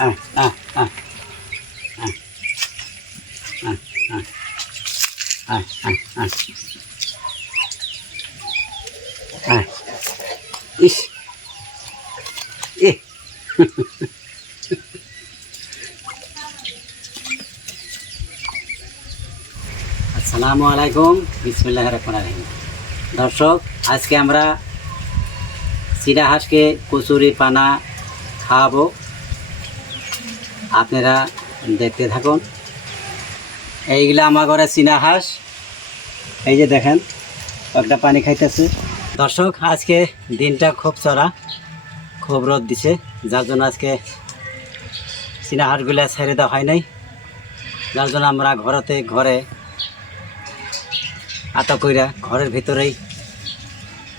আয় আয় আয় আয় আয় আয় আয় আয় ইস এ আসসালামু আলাইকুম, বিসমিল্লাহির রহমানির রহিম। দর্শক, আজকে আমরা চীনা হাঁসকে কচুরি পানা খাওয়াবো। আপনারা দেখতে থাকুন। এইগুলা আমার ঘরে চীনা হাঁস, এই যে দেখেন একটা পানি খাইতেছে। দর্শক, আজকে দিনটা খুব চড়া, খুব রোদ দিছে, যার জন্য আজকে চীনা হাঁসগুলা ছেড়ে দেওয়া হয় নাই। যার জন্য আমরা ঘরে আটক কইরা ঘরের ভিতরেই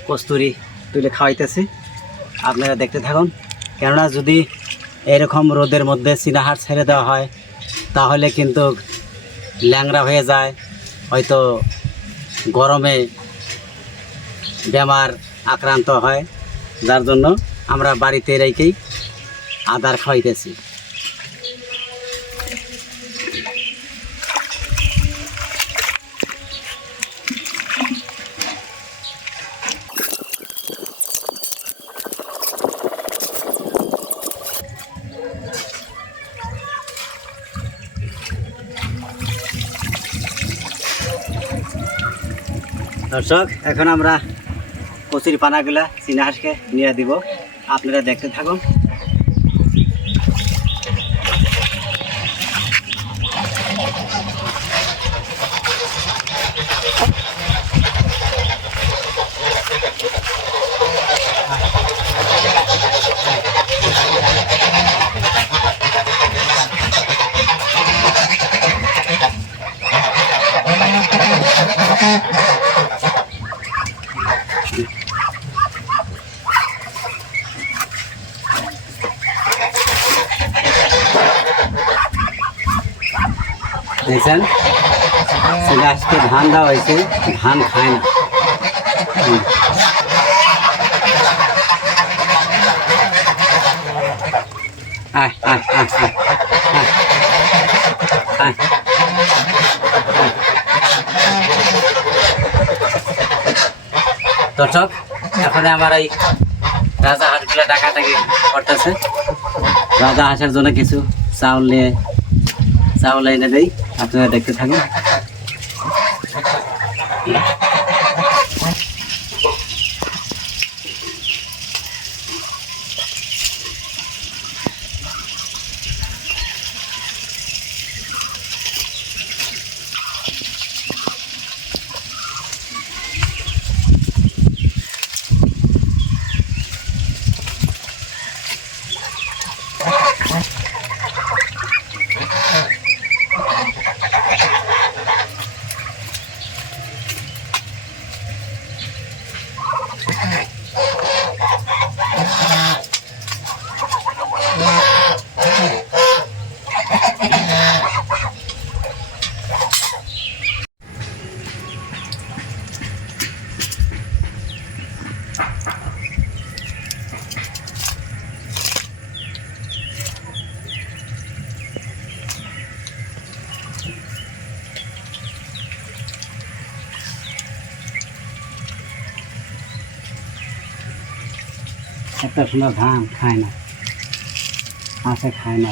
কস্তুরি তুলে খাওয়াইতেছি। আপনারা দেখতে থাকুন। কেননা যদি এরকম রোদের মধ্যে চীনা হাঁস ছেড়ে দেওয়া হয় তাহলে কিন্তু ল্যাংড়া হয়ে যায়, হয়তো গরমে বেমার আক্রান্ত হয়। যার জন্য আমরা বাড়িতে রেখেই আদার খাওয়াইতেছি। দর্শক, এখন আমরা কচুরি পানাগুলা চীনা হাঁসকে নিয়ে দিব। আপনারা দেখতে থাকুন। দেখছেন, চীনা হাঁসকে ধান দেওয়া হয়েছে, ধান খায় না। আয় আয় আয় আয় আয় দর্শক, এখন আমার এই রাজা হাঁসগুলো ডাকাটাকি করতেছে। রাজা হাঁসের জন্য কিছু চাউল এনে দেই। আপনারা দেখতে থাকুন। একটা সময় ধান খায় না, হাঁসে খায় না।